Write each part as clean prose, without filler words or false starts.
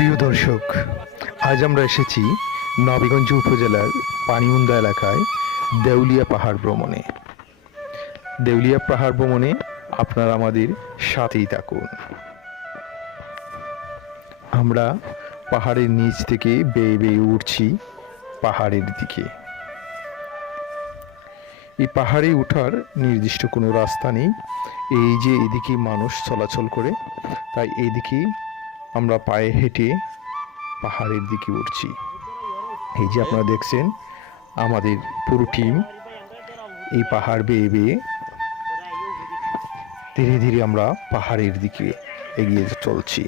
প্রিয় দর্শক, আজ আমরা এসেছি নবীগঞ্জ উপজেলার পানিউন্দা এলাকায় দেউলিয়া পাহাড় ভ্রমণে। দেউলিয়া পাহাড় ভ্রমণে আপনারা আমাদের সাথেই থাকুন। আমরা পাহাড়ের নিচ থেকে বেয়ে বেয়ে উঠছি পাহাড়ের দিকে। এই পাহাড়ে ওঠার নির্দিষ্ট কোনো রাস্তা নেই। এই যে এদিকে মানুষ চলাচল করে, তাই এইদিকে আমরা পায়ে হেঁটে পাহাড়ের দিকে উঠছি। এই যে আপনারা দেখছেন আমাদের পুরো টিম এই পাহাড় বেয়ে বেয়ে ধীরে ধীরে আমরা পাহাড়ের দিকে এগিয়ে চলছি।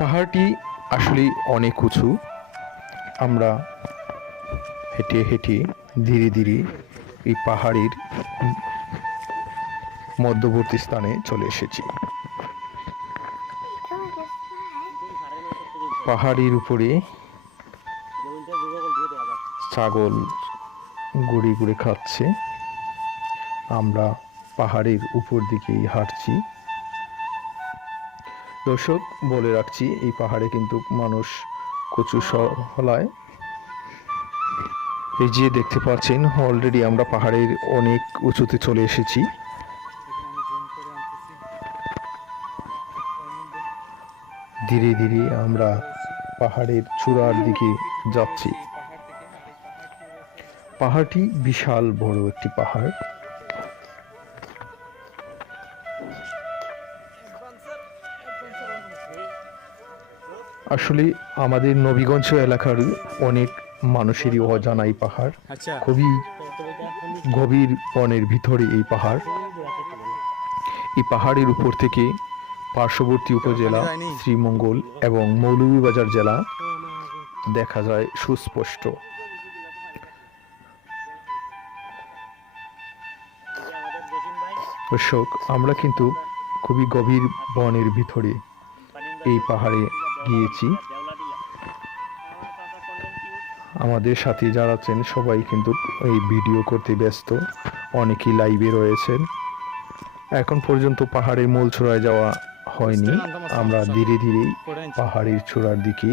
পাহাড়টি আসলে অনেক উঁচু। আমরা হেঁটে হেঁটে ধীরে ধীরে এই পাহাড়ের মধ্যবর্তী স্থানে চলে এসেছি। পাহাড়ের উপরে ছাগল গুড়ি গুড়ি খাচ্ছে। আমরা পাহাড়ের উপর দিকেই হাঁটছি। দর্শক, বলে রাখছি এই পাহাড়ে কিন্তু মানুষ কচু হলায়। এই যে দেখতে পাচ্ছেন অলরেডি আমরা পাহাড়ের অনেক উঁচুতে চলে এসেছি। ধীরে ধীরে আমরা পাহাড়ের চূড়ার দিকে যাচ্ছি। পাহাড়টি বিশাল বড় একটি পাহাড়। আসলে আমাদের নবীগঞ্জ এলাকার অনেক মানুষেরই অজানা এই পাহাড়। খুবই গভীর বনের ভিতরে এই পাহাড়। এই পাহাড়ের উপর থেকে পার্শ্ববর্তী উপজেলা শ্রীমঙ্গল এবং মৌলভীবাজার জেলা দেখা যায় সুস্পষ্ট। দর্শক, আমরা কিন্তু খুবই গভীর বনের ভিতরে এই পাহাড়ে গিয়েছি। আমাদের সাথে যারা আছেন সবাই কিন্তু এই ভিডিও করতে ব্যস্ত, অনেকেই লাইভে রয়েছেন। এখন পর্যন্ত পাহাড়ের মূল চূড়ায় যাওয়া হয়নি। আমরা ধীরে ধীরে পাহাড়ের চূড়ার দিকে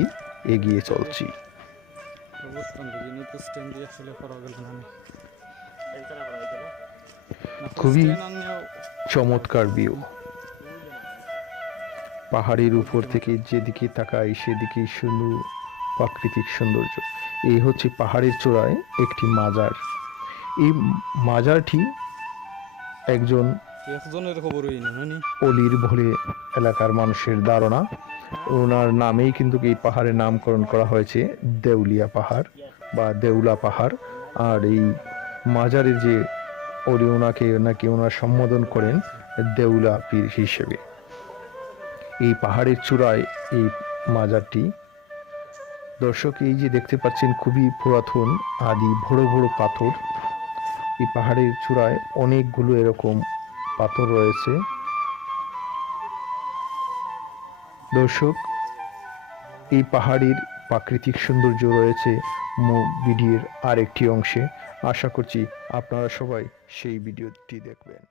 এগিয়ে চলছি। খুবই চমৎকার ভিউ। পাহাড়ের উপর থেকে যেদিকে তাকাই সেদিকে সুন্দর প্রাকৃতিক সৌন্দর্য। এই হচ্ছে পাহাড়ের চূড়ায় একটি মাজার। এই মাজারটি একজন অলির বলে এলাকার মানুষের ধারণা। ওনার নামেই কিন্তু এই পাহাড়ের নামকরণ করা হয়েছে দেউলিয়া পাহাড় বা দেউলা পাহাড়। আর এই মাজারের যে অলি, ওনাকে নাকি ওনার সম্বোধন করেন দেউলা পীর হিসেবে। এই পাহাড়ের চূড়ায় এই মাজারটি। দর্শক, এই যে দেখতে পাচ্ছেন খুবই পুরাতন আদি বড় বড় পাথর। এই পাহাড়ের চূড়ায় অনেকগুলো এরকম পাথর রয়েছে। দর্শক, এই পাহাড়ের প্রাকৃতিক সৌন্দর্য রয়েছে ভিডিওর আরেকটি অংশে। আশা করছি আপনারা সবাই সেই ভিডিওটি দেখবেন।